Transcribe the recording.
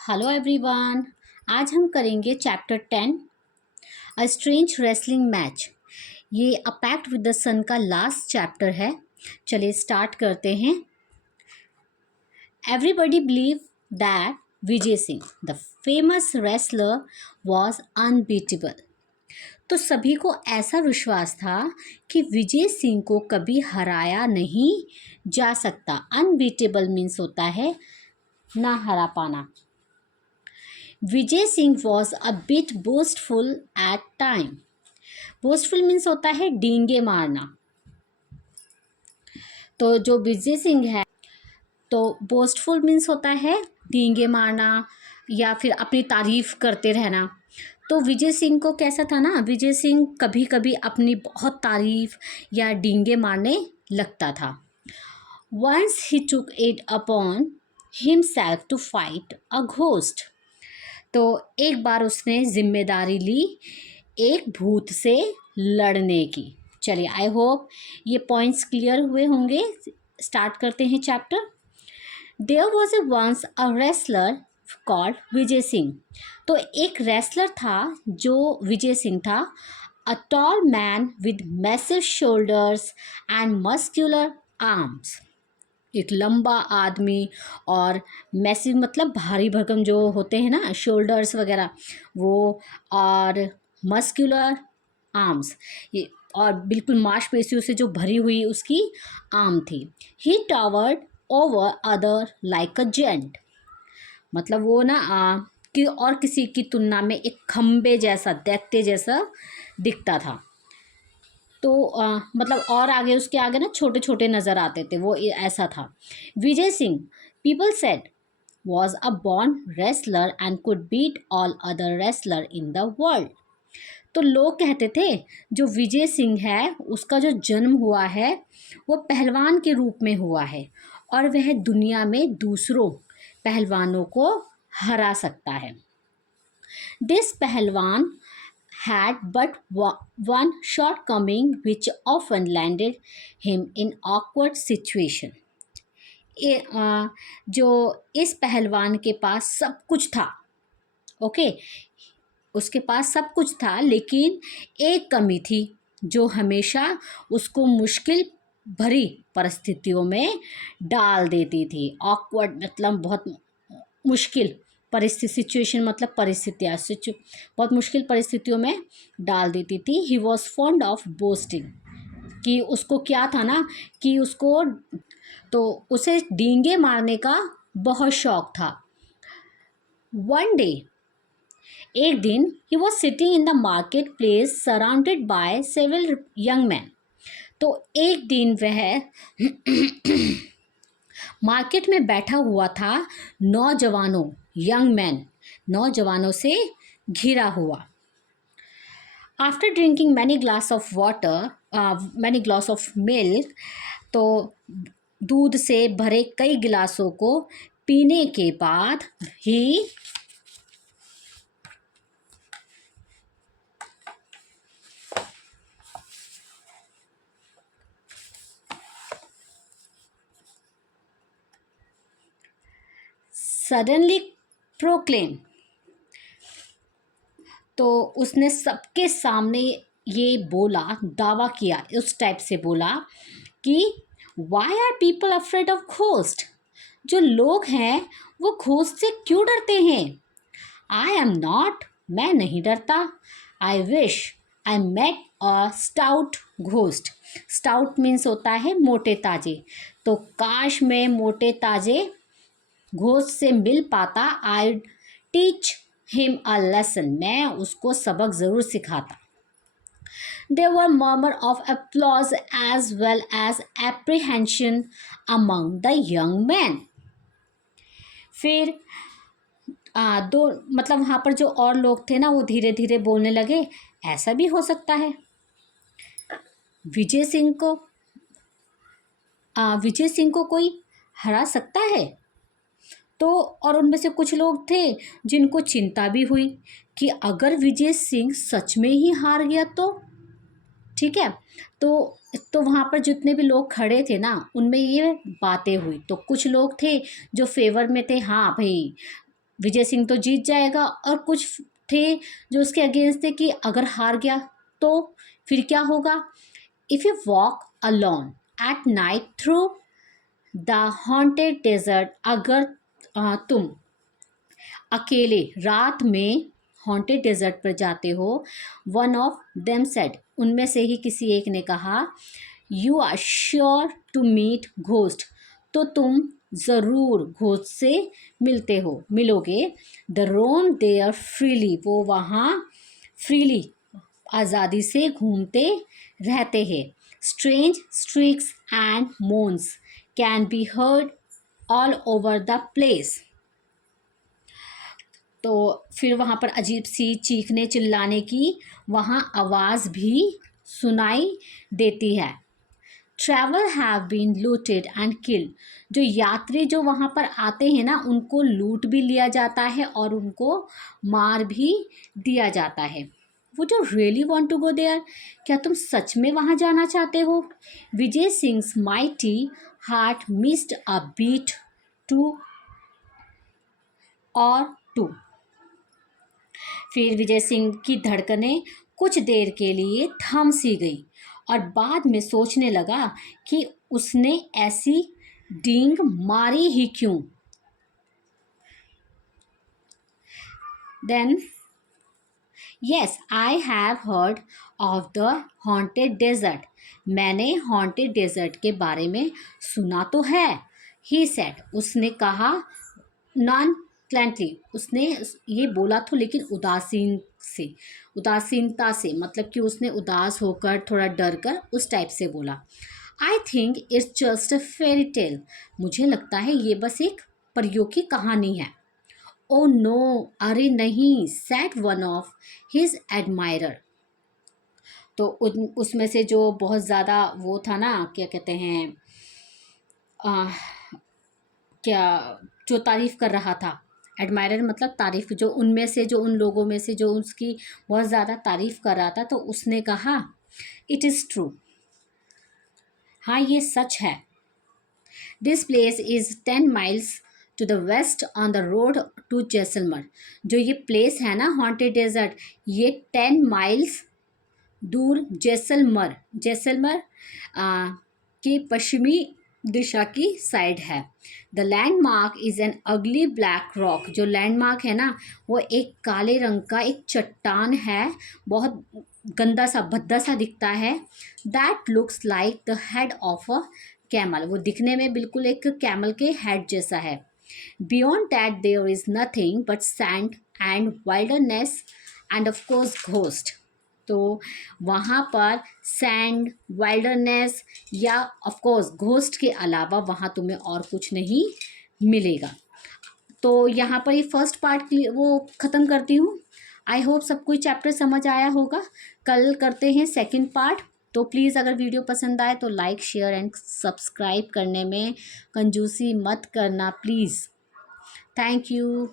Hello everyone. आज हम करेंगे chapter 10 a strange wrestling match. ये अ पैक्ट विद द सन का लास्ट चैप्टर है। चलिए स्टार्ट करते हैं। Everybody believe that Vijay Singh the famous wrestler was unbeatable. तो सभी को ऐसा विश्वास था कि विजय सिंह को कभी हराया नहीं जा सकता। अनबीटेबल मीन्स होता है ना हरा पाना। Vijay Singh was a bit boastful at time. Boastful means होता है डींगे मारना। तो जो विजय सिंह है, तो बोस्टफुल मीन्स होता है डींगे मारना या फिर अपनी तारीफ करते रहना। तो विजय सिंह को कैसा था ना, विजय सिंह कभी कभी अपनी बहुत तारीफ या डींगे मारने लगता था। Once he took it upon himself to fight a ghost. तो एक बार उसने जिम्मेदारी ली एक भूत से लड़ने की। चलिए, आई होप ये पॉइंट्स क्लियर हुए होंगे। स्टार्ट करते हैं chapter. There was a once a wrestler called Vijay Singh. तो एक रेसलर था जो विजय सिंह था। A tall man with massive shoulders and muscular arms. एक लंबा आदमी और मैसिव मतलब भारी भरकम जो होते हैं ना, शोल्डर्स वगैरह वो, और मस्कुलर आर्म्स, ये और बिल्कुल मांसपेशियों से जो भरी हुई उसकी आर्म थी। He towered over other like a giant. मतलब वो ना कि और किसी की तुलना में एक खम्बे जैसा, दैत्य जैसा दिखता था। तो मतलब और आगे उसके आगे ना छोटे छोटे नज़र आते थे, वो ऐसा था। Vijay Singh, people said, was a born wrestler and could beat all other wrestler in the world. तो लोग कहते थे जो विजय सिंह है उसका जो जन्म हुआ है वो पहलवान के रूप में हुआ है और वह दुनिया में दूसरों पहलवानों को हरा सकता है। दिस पहलवान had but one shortcoming which often landed him in awkward situation. जो इस पहलवान के पास सब कुछ था, ओके, उसके पास सब कुछ था, लेकिन एक कमी थी जो हमेशा उसको मुश्किल भरी परिस्थितियों में डाल देती थी। ऑकवर्ड मतलब बहुत मुश्किल परिस्थिति, सिचुएशन मतलब परिस्थितियाँ, बहुत मुश्किल परिस्थितियों में डाल देती थी। He was fond of boasting, कि उसको क्या था ना कि उसको, तो उसे डींगे मारने का बहुत शौक था। वन डे, एक दिन, he was sitting in the market place surrounded by several young man. तो एक दिन वह मार्केट में बैठा हुआ था नौजवानों, यंग मैन, नौजवानों से घिरा हुआ। After drinking many glass of water, many glass of milk, तो दूध से भरे कई गिलासों को पीने के बाद ही सडनली प्रोक्लेम, तो उसने सबके सामने ये बोला, दावा किया, उस टाइप से बोला कि why are people afraid of ghost. जो लोग हैं वो घोस्ट से क्यों डरते हैं। आई एम नॉट, मैं नहीं डरता। I wish I met a stout ghost. Stout means होता है मोटे ताजे। तो काश मैं मोटे ताजे घोस्ट से मिल पाता। I teach him a lesson, मैं उसको सबक ज़रूर सिखाता। There were murmur of applause as well as apprehension among the young men. फिर दो मतलब वहाँ पर जो और लोग थे ना वो धीरे धीरे बोलने लगे, ऐसा भी हो सकता है, विजय सिंह को कोई हरा सकता है। तो और उनमें से कुछ लोग थे जिनको चिंता भी हुई कि अगर विजय सिंह सच में ही हार गया तो ठीक है। तो वहाँ पर जितने भी लोग खड़े थे ना उनमें ये बातें हुई। तो कुछ लोग थे जो फेवर में थे, हाँ भाई विजय सिंह तो जीत जाएगा, और कुछ थे जो उसके अगेंस्ट थे कि अगर हार गया तो फिर क्या होगा। If you walk alone at night through the haunted desert, अगर तुम अकेले रात में हॉन्टेड डेजर्ट पर जाते हो, वन ऑफ देम सेड, उनमें से ही किसी एक ने कहा, you are sure to meet ghost, तो तुम ज़रूर घोस्ट से मिलोगे। द रोम देयर फ्रीली, वो वहाँ फ्रीली आज़ादी से घूमते रहते हैं। Strange shrieks and moans can be heard all over the place, तो फिर वहाँ पर अजीब सी चीखने चिल्लाने की वहाँ आवाज़ भी सुनाई देती है। Travel have been looted and killed, जो यात्री जो वहाँ पर आते हैं ना, उनको लूट भी लिया जाता है और उनको मार भी दिया जाता है। Would you really want to go there, क्या तुम सच में वहाँ जाना चाहते हो। Vijay Singh mighty heart missed a beat two और टू, फिर विजय सिंह की धड़कनें कुछ देर के लिए थम सी गई और बाद में सोचने लगा कि उसने ऐसी डींग मारी ही क्यों। Then yes I have heard of the haunted desert, मैंने हॉन्टेड डेजर्ट के बारे में सुना तो है। ही सेड, उसने कहा, नॉन प्लेंटली, उसने ये बोला तो लेकिन उदासीनता से, मतलब कि उसने उदास होकर थोड़ा डर कर उस टाइप से बोला। I think it's just a fairy tale, मुझे लगता है ये बस एक परियों की कहानी है। ओ नो, अरे नहीं, said one of his admirer, तो उसमें से जो बहुत ज़्यादा वो था ना, क्या कहते हैं, क्या, जो तारीफ़ कर रहा था, एडमायरर मतलब तारीफ़, जो उनमें से, जो उन लोगों में से जो उसकी बहुत ज़्यादा तारीफ़ कर रहा था, तो उसने कहा, इट इज़ ट्रू, हाँ ये सच है। This place is 10 miles to the west on the road to Jaisalmer, जो ये प्लेस है ना हॉन्टेड डेजर्ट, ये 10 माइल्स दूर जैसलमेर के पश्चिमी दिशा की साइड है। द लैंडमार्क इज़ एन अगली ब्लैक रॉक, जो लैंडमार्क है ना वो एक काले रंग का एक चट्टान है, बहुत गंदा सा भद्दा सा दिखता है। That looks like the head of a camel, वो दिखने में बिल्कुल एक कैमल के हेड जैसा है। Beyond that there is nothing but sand and wilderness and of course ghost, तो वहाँ पर सैंड, वाइल्डरनेस या ऑफ कोर्स घोस्ट के अलावा वहाँ तुम्हें और कुछ नहीं मिलेगा। तो यहाँ पर ये फर्स्ट पार्ट वो ख़त्म करती हूँ। आई होप सब कोई चैप्टर समझ आया होगा। कल करते हैं सेकंड पार्ट। तो प्लीज़ अगर वीडियो पसंद आए तो लाइक, शेयर एंड सब्सक्राइब करने में कंजूसी मत करना प्लीज़। Thank you.